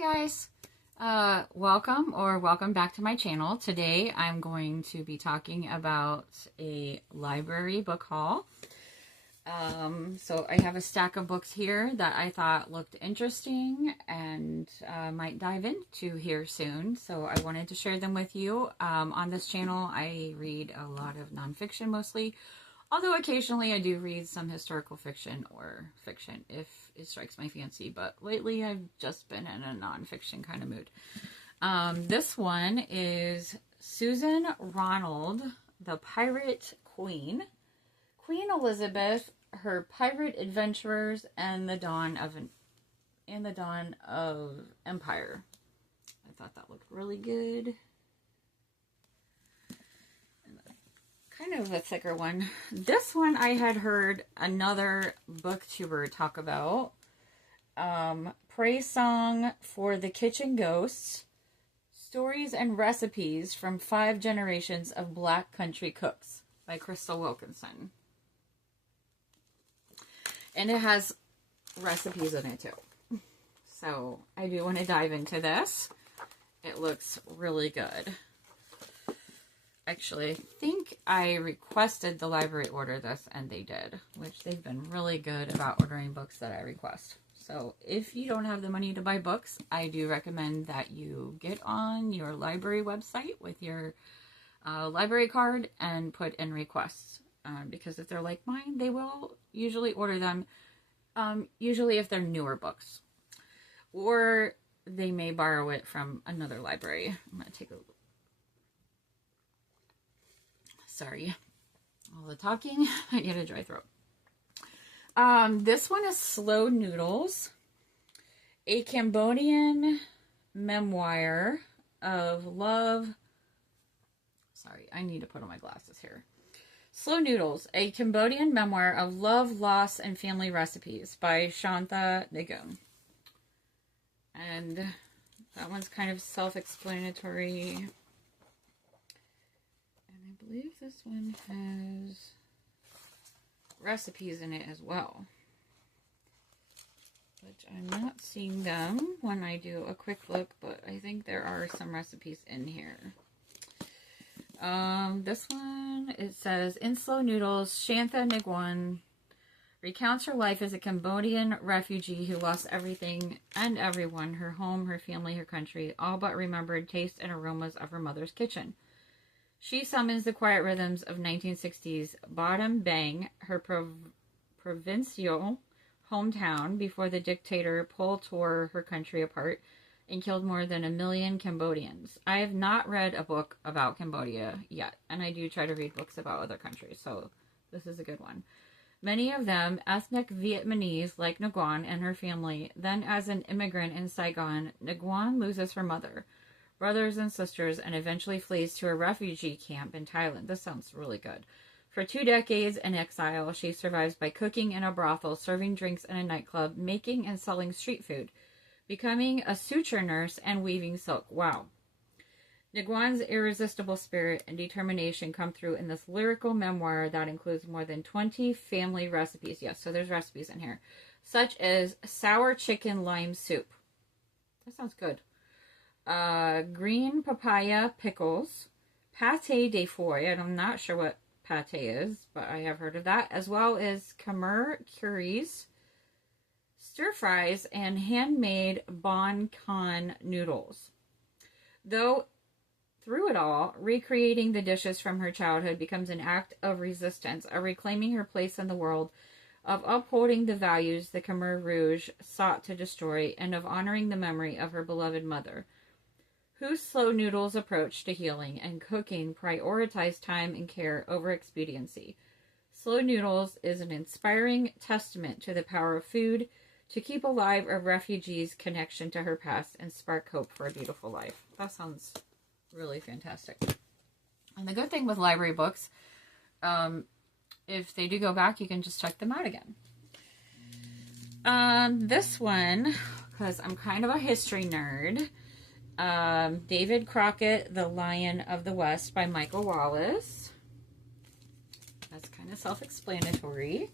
guys, welcome back to my channel. Today I'm going to be talking about a library book haul. So I have a stack of books here that I thought looked interesting and might dive into here soon. So I wanted to share them with you. On this channel I read a lot of nonfiction mostly, although occasionally I do read some historical fiction or fiction if it strikes my fancy, but lately I've just been in a nonfiction kind of mood. This one is Susan Ronald, The Pirate Queen, Queen Elizabeth, Her Pirate Adventurers, and the Dawn of Empire. I thought that looked really good. Kind of a thicker one. This one I had heard another booktuber talk about. Praise Song for the Kitchen Ghosts. Stories and Recipes from 5 Generations of Black Country Cooks by Crystal Wilkinson. And it has recipes in it too. So I do want to dive into this. It looks really good. Actually, I think I requested the library order this, and they did, which they've been really good about ordering books that I request. So if you don't have the money to buy books, I do recommend that you get on your library website with your library card and put in requests. Because if they're like mine, they will usually order them, usually if they're newer books. Or they may borrow it from another library. I'm going to take a look. Sorry, all the talking, I get a dry throat. This one is Slow Noodles, a Cambodian memoir of love. Sorry, I need to put on my glasses here. Slow Noodles, a Cambodian memoir of love, loss, and family recipes by Shantha Nigam. And that one's kind of self-explanatory. I believe this one has recipes in it as well. But I'm not seeing them when I do a quick look, but I think there are some recipes in here. This one, it says, in Slow Noodles, Shantha Nigam recounts her life as a Cambodian refugee who lost everything and everyone, her home, her family, her country, all but remembered tastes and aromas of her mother's kitchen. She summons the quiet rhythms of 1960s Batam Bang, her provincial hometown, before the dictator Pol tore her country apart and killed more than 1 million Cambodians. I have not read a book about Cambodia yet, and I do try to read books about other countries, so this is a good one. Many of them ethnic Vietnamese, like Nguyen and her family. Then, as an immigrant in Saigon, Nguyen loses her mother, brothers and sisters, and eventually flees to a refugee camp in Thailand. This sounds really good. For 2 decades in exile, she survives by cooking in a brothel, serving drinks in a nightclub, making and selling street food, becoming a suture nurse, and weaving silk. Wow. Nguyen's irresistible spirit and determination come through in this lyrical memoir that includes more than 20 family recipes. Yes, so there's recipes in here, such as sour chicken lime soup. That sounds good. Green papaya pickles, pâté de foie, and I'm not sure what pâté is, but I have heard of that, as well as Khmer curries, stir fries, and handmade bon con noodles. Though through it all, recreating the dishes from her childhood becomes an act of resistance, of reclaiming her place in the world, of upholding the values the Khmer Rouge sought to destroy, and of honoring the memory of her beloved mother, whose Slow Noodles approach to healing and cooking prioritized time and care over expediency. Slow Noodles is an inspiring testament to the power of food to keep alive a refugee's connection to her past and spark hope for a beautiful life. That sounds really fantastic. And the good thing with library books, if they do go back, you can just check them out again. This one, because I'm kind of a history nerd, David Crockett, The Lion of the West by Michael Wallace. That's kind of self-explanatory.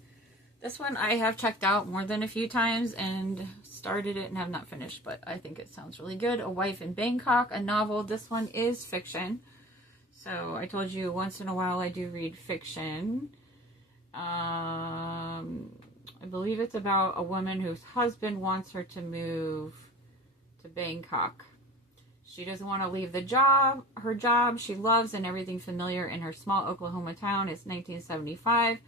This one I have checked out more than a few times and started it and have not finished, but I think it sounds really good. A Wife in Bangkok, a novel. This one is fiction. So I told you once in a while I do read fiction. I believe it's about a woman whose husband wants her to move to Bangkok. She doesn't want to leave her job she loves and everything familiar in her small Oklahoma town. It's 1975.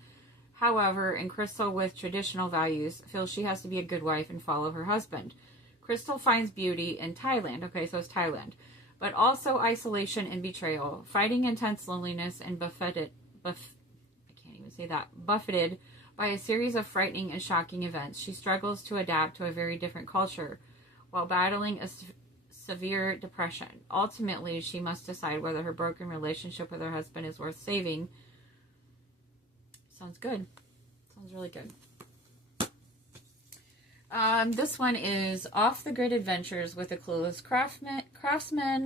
However, and Crystal, with traditional values, feels she has to be a good wife and follow her husband. Crystal finds beauty in Thailand. Okay, so it's Thailand. But also isolation and betrayal, fighting intense loneliness and buffeted by a series of frightening and shocking events. She struggles to adapt to a very different culture while battling a severe depression. Ultimately, she must decide whether her broken relationship with her husband is worth saving. Sounds good. Sounds really good. This one is Off the Grid Adventures with a Clueless Craftsman.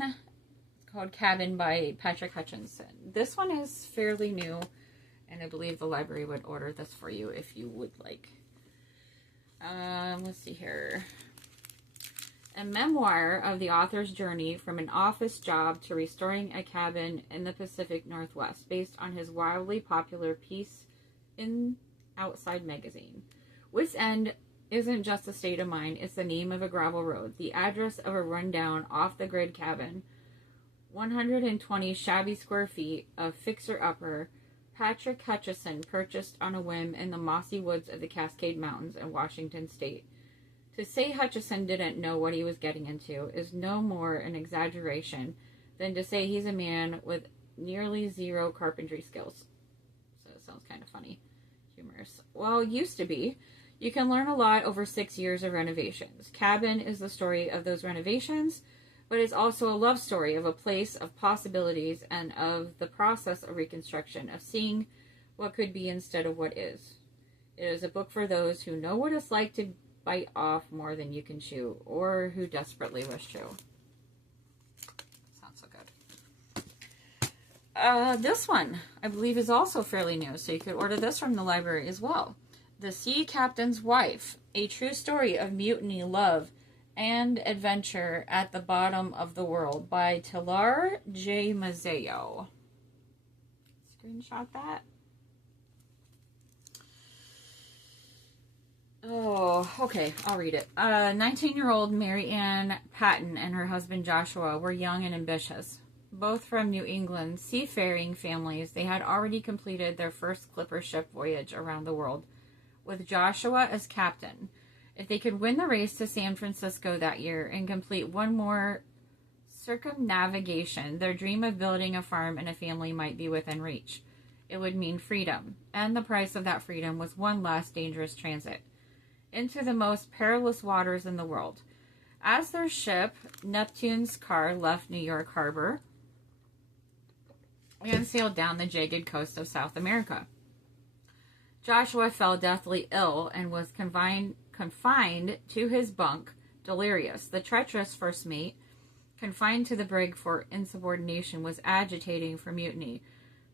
It's called Cabin by Patrick Hutchinson. This one is fairly new, and I believe the library would order this for you if you would like. Let's see here. A memoir of the author's journey from an office job to restoring a cabin in the Pacific Northwest, based on his wildly popular piece in Outside Magazine. Wits End isn't just a state of mind, it's the name of a gravel road, the address of a rundown, off-the-grid cabin, 120 shabby square feet of fixer-upper Patrick Hutchinson purchased on a whim in the mossy woods of the Cascade Mountains in Washington State. To say Hutchinson didn't know what he was getting into is no more an exaggeration than to say he's a man with nearly zero carpentry skills. So it sounds kind of funny. Humorous. Well, used to be. You can learn a lot over 6 years of renovations. Cabin is the story of those renovations, but it's also a love story of a place of possibilities and of the process of reconstruction, of seeing what could be instead of what is. It is a book for those who know what it's like to bite off more than you can chew, or who desperately wish to. Sounds so good. This one, I believe, is also fairly new, so you could order this from the library as well. The Sea Captain's Wife, a true story of mutiny, love, and adventure at the bottom of the world by Talar J. Mazzeo. Screenshot that. Oh, okay, I'll read it. 19-year-old Mary Ann Patton and her husband Joshua were young and ambitious. Both from New England seafaring families, they had already completed their first clipper ship voyage around the world, with Joshua as captain. If they could win the race to San Francisco that year and complete one more circumnavigation, their dream of building a farm and a family might be within reach. It would mean freedom, and the price of that freedom was one last dangerous transit into the most perilous waters in the world. As their ship, Neptune's car, left New York Harbor and sailed down the jagged coast of South America, Joshua fell deathly ill and was confined to his bunk, delirious. The treacherous first mate, confined to the brig for insubordination, was agitating for mutiny.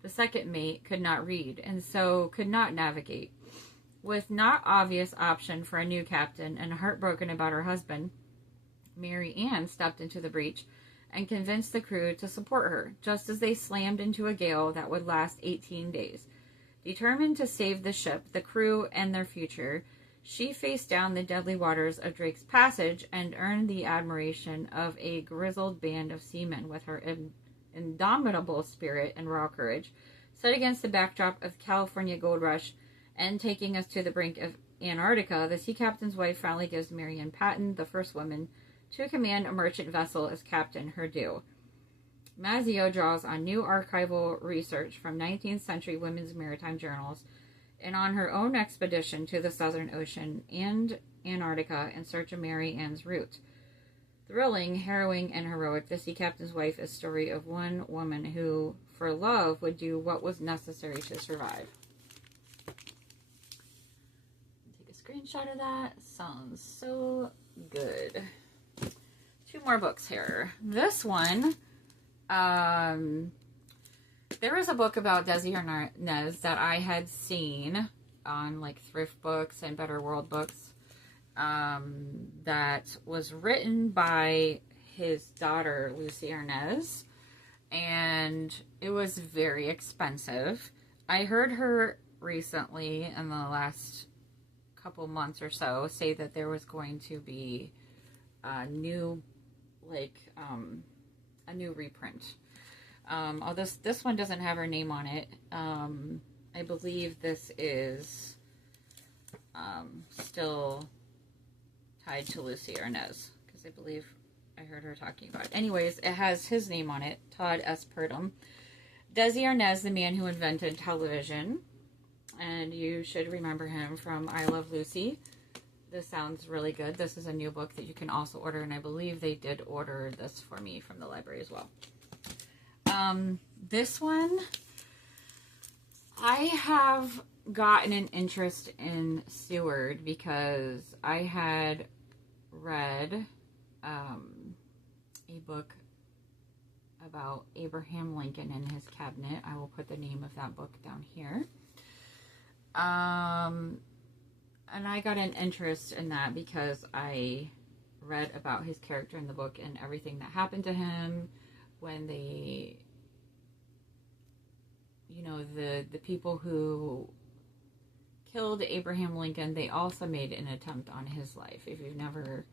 The second mate could not read, and so could not navigate. With not obvious option for a new captain and heartbroken about her husband, Mary Ann stepped into the breach and convinced the crew to support her, just as they slammed into a gale that would last 18 days. Determined to save the ship, the crew, and their future, she faced down the deadly waters of Drake's Passage and earned the admiration of a grizzled band of seamen with her indomitable spirit and raw courage, set against the backdrop of California gold rush and taking us to the brink of Antarctica. The Sea Captain's Wife finally gives Mary Ann Patton, the first woman to command a merchant vessel as captain, her due. Mazzeo draws on new archival research from 19th century women's maritime journals and on her own expedition to the Southern Ocean and Antarctica in search of Mary Ann's route. Thrilling, harrowing, and heroic, The Sea Captain's Wife is a story of one woman who, for love, would do what was necessary to survive. Take a screenshot of that. Sounds so good. 2 more books here. This one, there was a book about Desi Arnaz that I had seen on like Thrift Books and Better World Books. that was written by his daughter, Lucy Arnaz, and it was very expensive. I heard her recently in the last couple months or so say that there was going to be a new, a new reprint. Although this one doesn't have her name on it. I believe this is still tied to Lucy Arnaz, because I believe I heard her talking about it. Anyways, it has his name on it, Todd S. Purdom. Desi Arnaz, the man who invented television, and you should remember him from I Love Lucy. This sounds really good. This is a new book that you can also order, and I believe they did order this for me from the library as well. This one, I have gotten an interest in Seward because I had read a book about Abraham Lincoln and his cabinet. I will put the name of that book down here. And I got an interest in that because I read about his character in the book and everything that happened to him when they, you know, the people who killed Abraham Lincoln, they also made an attempt on his life. If you've never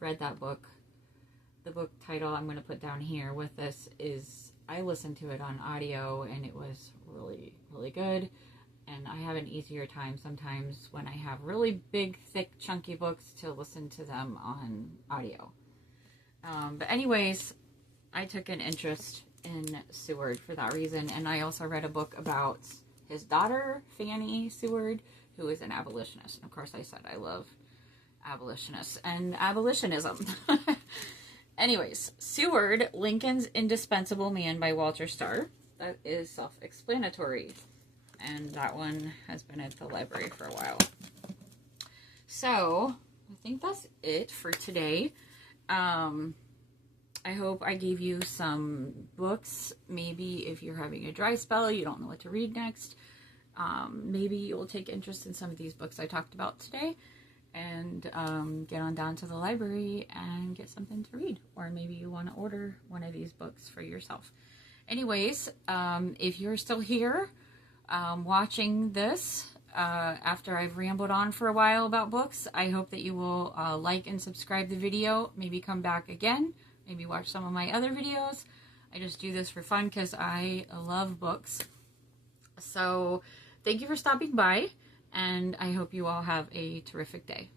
read that book, the book title I'm going to put down here with this is, I listened to it on audio and it was really, really good. And I have an easier time sometimes when I have really big, thick, chunky books to listen to them on audio. But anyways, I took an interest in Seward for that reason. And I also read a book about his daughter, Fanny Seward, who is an abolitionist. And of course, I said I love abolitionists and abolitionism. Anyways, Seward, Lincoln's Indispensable Man by Walter Starr. That is self-explanatory. And that one has been at the library for a while. So, I think that's it for today. I hope I gave you some books. Maybe if you're having a dry spell, you don't know what to read next. Maybe you'll take interest in some of these books I talked about today. And get on down to the library and get something to read. Or maybe you want to order one of these books for yourself. Anyways, if you're still here watching this after I've rambled on for a while about books, I hope that you will like and subscribe the video. Maybe come back again. Maybe watch some of my other videos. I just do this for fun because I love books. So thank you for stopping by. And I hope you all have a terrific day.